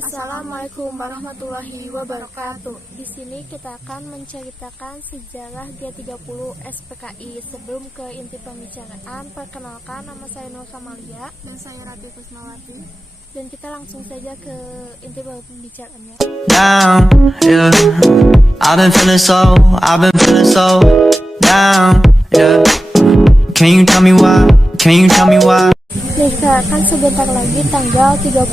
Assalamualaikum warahmatullahi wabarakatuh. Di sini kita akan menceritakan sejarah G30 SPKI. Sebelum ke inti pembicaraan, perkenalkan, nama saya Nur Kamalia dan saya Rati Kusmawati. Dan kita langsung saja ke inti pembicaraannya. Down, yeah. I've been feeling so down, yeah. Can you tell me why? Akan sebentar lagi tanggal 30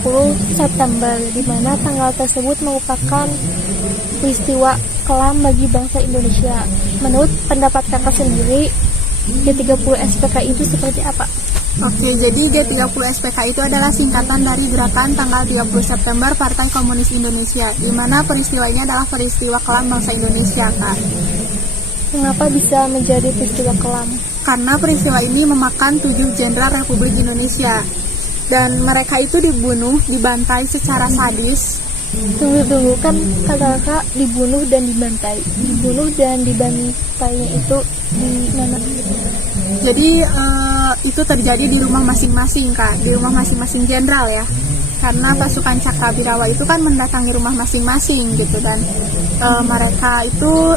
September, di mana tanggal tersebut merupakan peristiwa kelam bagi bangsa Indonesia. Menurut pendapat kakak sendiri, G30 SPKI itu seperti apa? Oke, jadi G30 SPKI itu adalah singkatan dari Gerakan Tanggal 30 September Partai Komunis Indonesia, di mana peristiwa ini adalah peristiwa kelam bangsa Indonesia, Kak. Mengapa bisa menjadi peristiwa kelam? Karena peristiwa ini memakan 7 jenderal Republik Indonesia, dan mereka itu dibantai secara sadis. Tunggu, kan kakak dibunuh dan dibantai. Dibunuh dan dibantainya itu di mana? Jadi itu terjadi di rumah masing-masing, Kak, di rumah masing-masing jenderal ya. Karena pasukan Cakrawirawa itu kan mendatangi rumah masing-masing gitu, dan mereka itu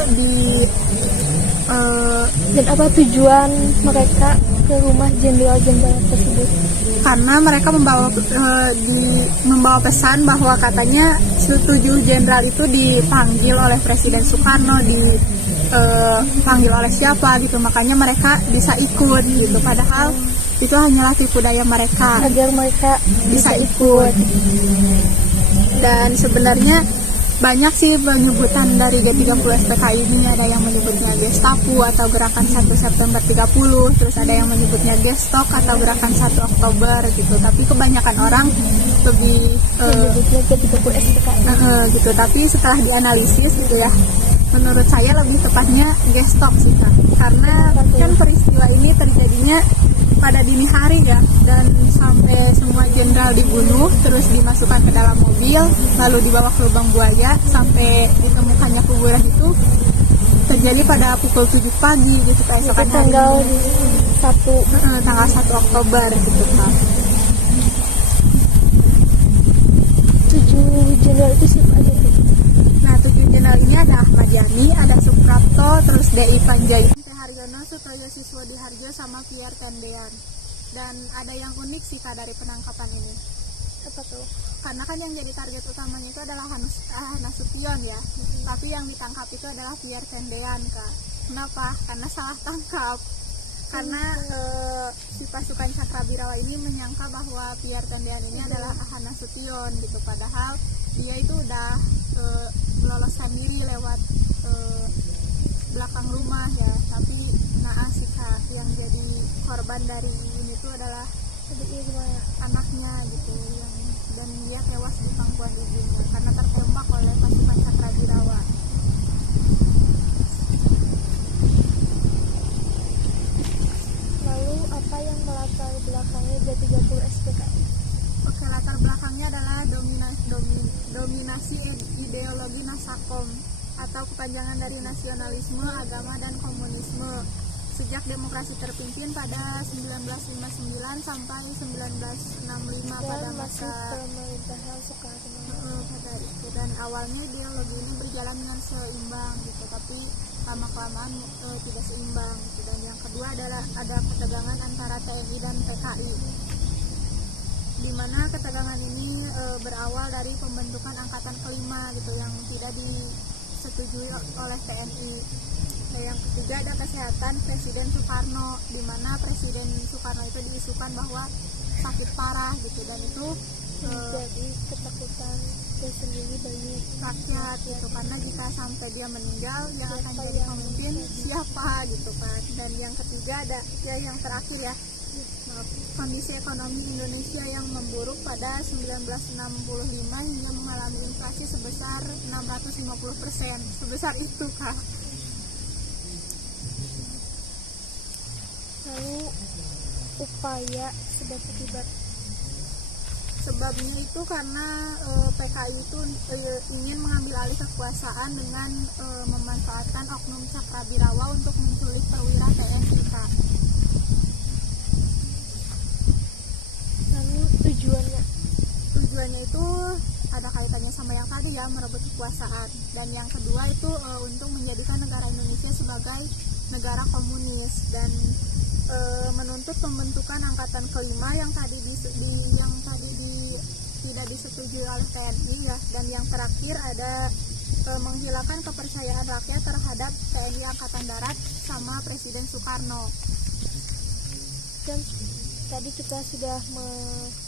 dan apa tujuan mereka ke rumah jenderal-jenderal tersebut? Karena mereka membawa pesan bahwa katanya 7 jenderal itu dipanggil oleh Presiden Soekarno, dipanggil oleh siapa gitu, makanya mereka bisa ikut gitu. Padahal itu hanyalah tipu daya mereka agar mereka bisa ikut. Dan sebenarnya banyak sih penyebutan dari G30 SPKI ini. Ada yang menyebutnya Gestapu atau Gerakan 1 September 30, terus ada yang menyebutnya Gestok atau Gerakan 1 Oktober gitu. Tapi kebanyakan orang lebih menyebutnya G30 SPKI gitu. Tapi setelah dianalisis gitu ya, menurut saya lebih tepatnya Gestok sih, Kak. Karena kan peristiwa ini terjadinya pada dini hari ya, dan sampai semua jenderal dibunuh, terus dimasukkan ke dalam mobil, lalu dibawa ke lubang buaya sampai ditemukannya kuburan itu terjadi pada pukul 7 pagi gitu, keesokan hari tanggal 1 Oktober gitu, Kak. 7 jenderal itu siapa aja tuh? Nah, 7 jenderal ini ada Ahmad Yani, ada Suprapto, terus D.I. Panjaitan, Sutoyo Siswodiharjo, sama Pierre Tendean. Dan ada yang unik sih, Kak, dari penangkapan ini. Apa tuh? Karena kan yang jadi target utamanya itu adalah Nasution ya, tapi yang ditangkap itu adalah Pierre Tendean, Kak. Kenapa? Karena salah tangkap. Karena si pasukan Cakrawirawa ini menyangka bahwa Pierre Tendean ini adalah Nasution gitu, padahal dia itu udah meloloskan diri lewat belakang rumah ya. Tapi naas sih, Kak, yang jadi korban dari ini tuh adalah anaknya gitu, dan dia tewas di pangkuan ibunya karena tertembak oleh pasukan Cakrawirawa. Lalu apa yang melatar belakangnya G30 SPKI? Oke, latar belakangnya adalah dominasi ideologi Nasakom atau kepanjangan dari nasionalisme, agama, dan komunisme sejak demokrasi terpimpin pada 1959 sampai 1965 pada masa pemerintahan Soekarno pada itu. Dan awalnya ideologi ini berjalan dengan seimbang gitu, tapi lama-kelamaan tidak seimbang gitu. Dan yang kedua adalah ada ketegangan antara TNI dan PKI, di mana ketegangan ini berawal dari pembentukan angkatan kelima gitu yang tidak disetujui oleh TNI. Dan yang ketiga ada kesehatan Presiden Soekarno, di mana Presiden Soekarno itu diisukan bahwa sakit parah gitu, dan itu jadi ketakutan tersendiri bagi rakyat gitu, karena jika sampai dia meninggal yang akan jadi pemimpin siapa gitu kan. Dan yang ketiga ada ya, yang terakhir ya, kondisi ekonomi Indonesia yang memburuk pada 1965 hingga mengalami inflasi sebesar 650%. Sebesar itu, Kak. Lalu upaya sebab akibat. Sebabnya itu karena PKI itu ingin mengambil alih kekuasaan dengan memanfaatkan oknum Cakrawirawa untuk menculik perwira TNI, Kak. Lalu tujuannya itu ada kaitannya sama yang tadi ya, merebut kekuasaan. Dan yang kedua itu untuk menjadikan negara Indonesia sebagai negara komunis dan menuntut pembentukan angkatan kelima yang tadi tidak disetujui oleh TNI ya. Dan yang terakhir ada menghilangkan kepercayaan rakyat terhadap TNI Angkatan Darat sama Presiden Soekarno. Dan tadi kita sudah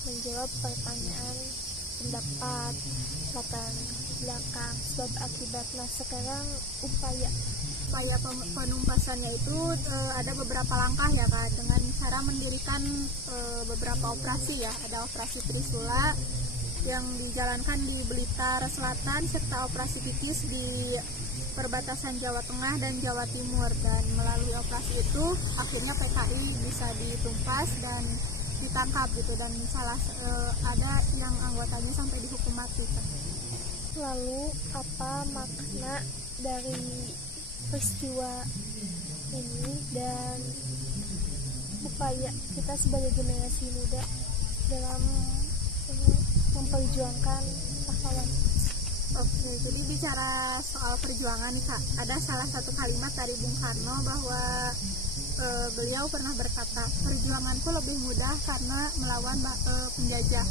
menjawab pertanyaan, pendapat, latar belakang, sebab akibat. Nah sekarang upaya Penumpasannya itu ada beberapa langkah ya Kak, dengan cara mendirikan beberapa operasi ya. Ada operasi Trisula yang dijalankan di Blitar Selatan serta operasi Kikis di perbatasan Jawa Tengah dan Jawa Timur. Dan melalui operasi itu akhirnya PKI bisa ditumpas dan ditangkap gitu, dan ada yang anggotanya sampai dihukum mati Kak. Lalu apa makna dari peristiwa ini dan upaya kita sebagai generasi muda dalam memperjuangkan pahlawan? Oke, jadi bicara soal perjuangan nih Kak, ada salah satu kalimat dari Bung Karno bahwa beliau pernah berkata, perjuanganku lebih mudah karena melawan penjajah.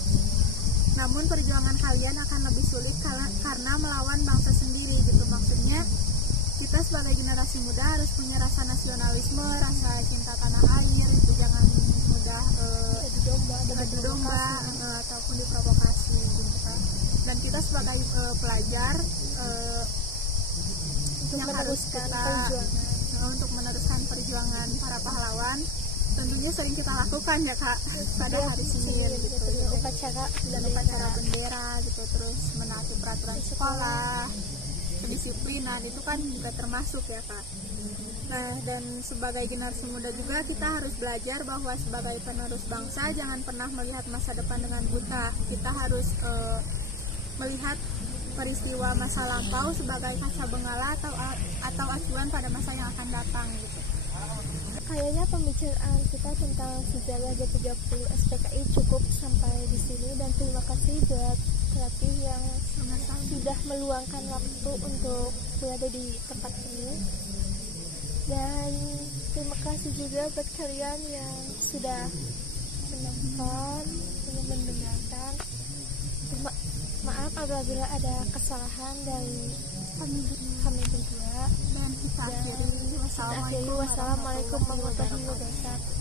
Namun perjuangan kalian akan lebih sulit karena melawan bangsa sendiri gitu. Maksudnya kita sebagai generasi muda harus punya rasa nasionalisme, rasa cinta tanah air itu, jangan mudah adu domba ataupun diprovokasi gitu kan. Dan kita sebagai pelajar yang harus kita untuk meneruskan perjuangan para pahlawan tentunya sering kita lakukan ya Kak pada hari Senin gitu, dan upacara bendera gitu, terus menaati peraturan sekolah, kedisiplinan itu kan juga termasuk ya Kak. Nah, dan sebagai generasi muda juga kita harus belajar bahwa sebagai penerus bangsa jangan pernah melihat masa depan dengan buta. Kita harus melihat peristiwa masa lampau sebagai kaca bengala atau acuan pada masa yang akan datang gitu. Kayaknya pembicaraan kita tentang sejarah G30 SPKI cukup sampai di sini, dan terima kasih buat pelatih yang sudah meluangkan waktu untuk berada di tempat ini. Dan terima kasih juga buat kalian yang sudah menonton, yang mendengarkan. Maaf apabila ada kesalahan dari kami berdua. Dan kita akhiri wassalamualaikum Wassalamualaikum warahmatullahi wabarakatuh.